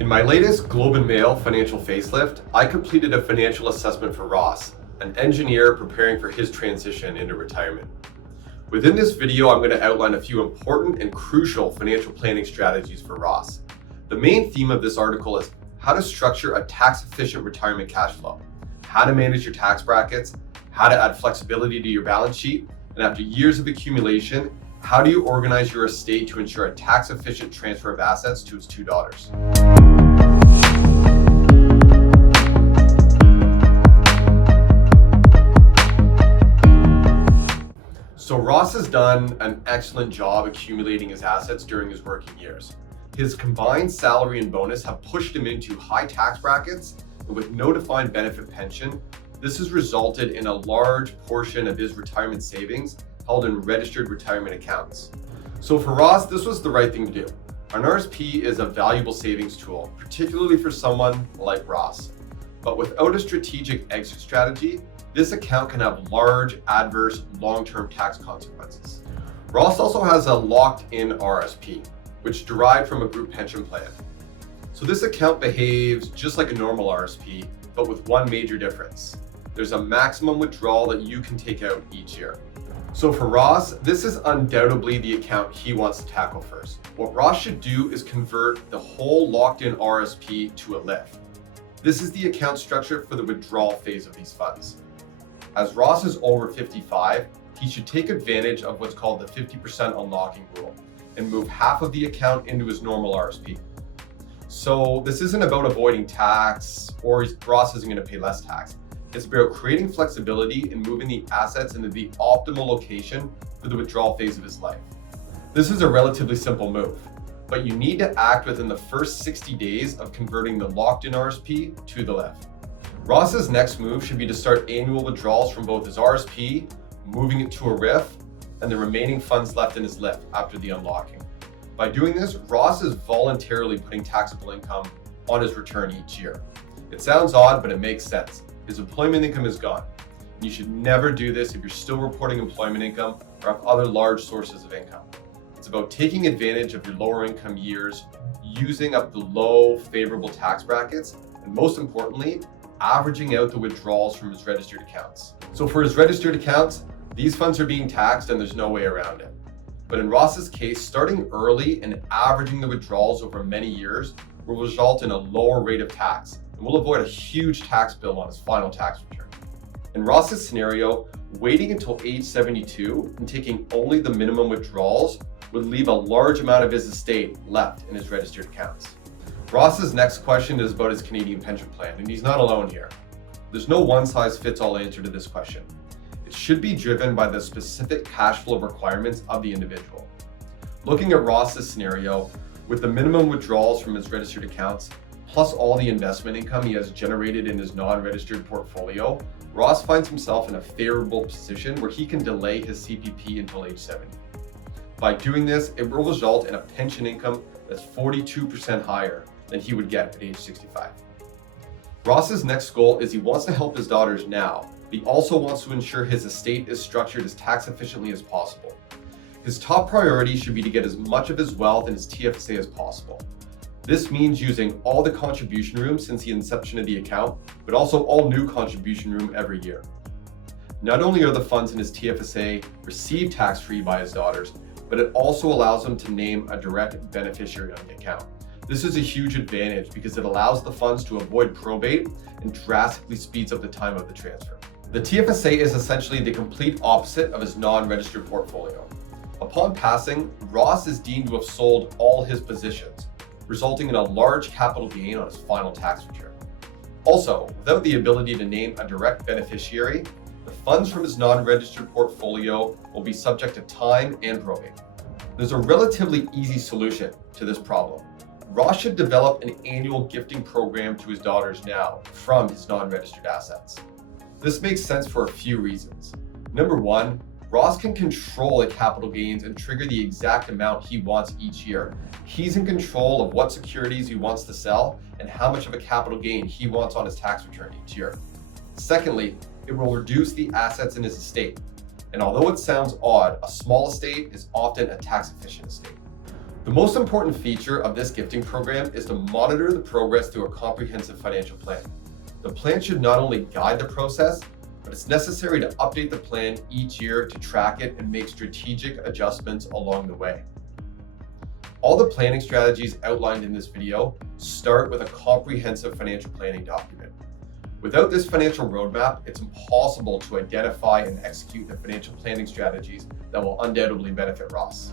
In my latest Globe and Mail financial facelift, I completed a financial assessment for Ross, an engineer preparing for his transition into retirement. Within this video, I'm going to outline a few important and crucial financial planning strategies for Ross. The main theme of this article is how to structure a tax-efficient retirement cash flow, how to manage your tax brackets, how to add flexibility to your balance sheet, and after years of accumulation, how do you organize your estate to ensure a tax-efficient transfer of assets to his two daughters. So Ross has done an excellent job accumulating his assets during his working years. His combined salary and bonus have pushed him into high tax brackets, and with no defined benefit pension, this has resulted in a large portion of his retirement savings held in registered retirement accounts. So for Ross, this was the right thing to do. An RRSP is a valuable savings tool, particularly for someone like Ross. But without a strategic exit strategy, this account can have large, adverse, long-term tax consequences. Ross also has a locked-in RRSP, which derived from a group pension plan. So this account behaves just like a normal RRSP, but with one major difference. There's a maximum withdrawal that you can take out each year. So for Ross, this is undoubtedly the account he wants to tackle first. What Ross should do is convert the whole locked-in RRSP to a LIF. This is the account structure for the withdrawal phase of these funds. As Ross is over 55, he should take advantage of what's called the 50% unlocking rule and move half of the account into his normal RRSP. So this isn't about avoiding tax or Ross isn't going to pay less tax. It's about creating flexibility and moving the assets into the optimal location for the withdrawal phase of his life. This is a relatively simple move, but you need to act within the first 60 days of converting the locked-in RRSP to the LIF. Ross's next move should be to start annual withdrawals from both his RRSP, moving it to a RIF, and the remaining funds left in his LIF after the unlocking. By doing this, Ross is voluntarily putting taxable income on his return each year. It sounds odd, but it makes sense. His employment income is gone. You should never do this if you're still reporting employment income or have other large sources of income. It's about taking advantage of your lower income years, using up the low favorable tax brackets, and most importantly, averaging out the withdrawals from his registered accounts. So for his registered accounts, these funds are being taxed and there's no way around it. But in Ross's case, starting early and averaging the withdrawals over many years will result in a lower rate of tax and will avoid a huge tax bill on his final tax return. In Ross's scenario, waiting until age 72 and taking only the minimum withdrawals would leave a large amount of his estate left in his registered accounts. Ross's next question is about his Canadian pension plan, and he's not alone here. There's no one-size-fits-all answer to this question. It should be driven by the specific cash flow requirements of the individual. Looking at Ross's scenario, with the minimum withdrawals from his registered accounts, plus all the investment income he has generated in his non-registered portfolio, Ross finds himself in a favorable position where he can delay his CPP until age 70. By doing this, it will result in a pension income that's 42% higher than he would get at age 65. Ross's next goal is he wants to help his daughters now, but he also wants to ensure his estate is structured as tax efficiently as possible. His top priority should be to get as much of his wealth in his TFSA as possible. This means using all the contribution room since the inception of the account, but also all new contribution room every year. Not only are the funds in his TFSA received tax-free by his daughters, but it also allows him to name a direct beneficiary on the account. This is a huge advantage because it allows the funds to avoid probate and drastically speeds up the time of the transfer. The TFSA is essentially the complete opposite of his non-registered portfolio. Upon passing, Ross is deemed to have sold all his positions, resulting in a large capital gain on his final tax return. Also, without the ability to name a direct beneficiary, the funds from his non-registered portfolio will be subject to time and probate. There's a relatively easy solution to this problem. Ross should develop an annual gifting program to his daughters now from his non-registered assets. This makes sense for a few reasons. Number one, Ross can control the capital gains and trigger the exact amount he wants each year. He's in control of what securities he wants to sell and how much of a capital gain he wants on his tax return each year. Secondly, it will reduce the assets in his estate. And although it sounds odd, a small estate is often a tax efficient estate. The most important feature of this gifting program is to monitor the progress through a comprehensive financial plan. The plan should not only guide the process, but it's necessary to update the plan each year to track it and make strategic adjustments along the way. All the planning strategies outlined in this video start with a comprehensive financial planning document. Without this financial roadmap, it's impossible to identify and execute the financial planning strategies that will undoubtedly benefit Ross.